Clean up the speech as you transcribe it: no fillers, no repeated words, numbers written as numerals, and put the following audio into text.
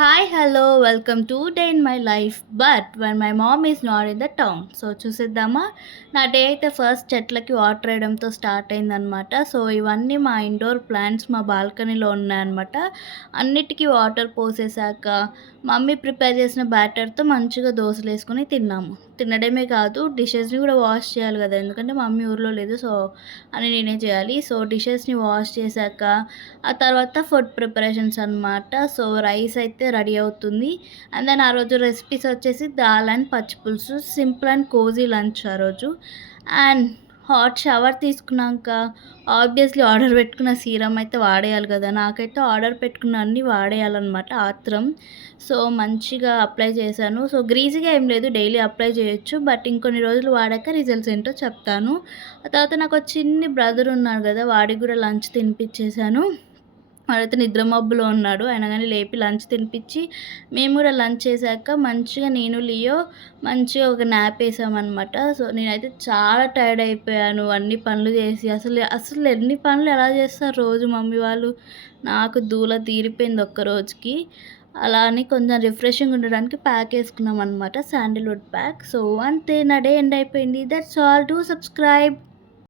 Hi hello welcome to day in my life but when my mom is not in the town. So చూసేద్దామా, నా day అయితే first చెట్లకి water వేయడంతో start అయిందనమాట. So ఇవన్నీ మా ఇండోర్ ప్లాంట్స్ మా బాల్కనీలో ఉన్నాయన్నమాట. అన్నిటికీ వాటర్ పోసేసాక మమ్మీ ప్రిపేర్ చేసిన బ్యాటర్తో మంచిగా దోశలు వేసుకొని తిన్నాము. తినడమే కాదు, డిషెస్ని కూడా వాష్ చేయాలి కదా, ఎందుకంటే మమ్మీ ఊర్లో లేదు. సో అని నేనే చేయాలి. సో డిషెస్ని వాష్ చేశాక ఆ తర్వాత ఫుడ్ ప్రిపరేషన్స్ అనమాట. సో రైస్ అయితే రెడీ అవుతుంది. అండ్ దెన్ ఆ రోజు రెసిపీస్ వచ్చేసి దాల్ అండ్ పచ్చి పులుసు, సింపుల్ అండ్ కోజీ లంచ్ ఆ రోజు. అండ్ హాట్ షవర్ తీసుకున్నాక ఆబ్వియస్లీ ఆర్డర్ పెట్టుకున్న సీరం అయితే వాడేయాలి కదా, నాకైతే ఆర్డర్ పెట్టుకున్న అన్నీ వాడేయాలన్నమాట ఆత్రం. సో మంచిగా అప్లై చేశాను. సో గ్రీజీగా ఏం లేదు, డైలీ అప్లై చేయొచ్చు, బట్ ఇంకొన్ని రోజులు వాడాక రిజల్ట్స్ ఏంటో చెప్తాను. ఆ తర్వాత నాకు ఒక చిన్ని బ్రదర్ ఉన్నాడు కదా, వాడికి కూడా లంచ్ తినిపించేశాను. వాడైతే నిద్ర మబ్బులో ఉన్నాడు, అయినా కానీ లేపి లంచ్ తినిపించి మేము కూడా లంచ్ చేశాక మంచిగా నేను లియో మంచిగా ఒక న్యాప్ వేసామన్నమాట. సో నేనైతే చాలా టైర్డ్ అయిపోయాను అన్ని పనులు చేసి. అసలు అసలు ఎన్ని పనులు ఎలా చేస్తారు రోజు మమ్మీ వాళ్ళు, నాకు దూల తీరిపోయింది ఒక్క రోజుకి. అలా అని కొంచెం రిఫ్రెషింగ్ ఉండడానికి ప్యాక్ వేసుకున్నాం అనమాట, శాండిల్వుడ్ ప్యాక్. సో అంతే, నా డే ఎండ్ అయిపోయింది. That's all. Do subscribe.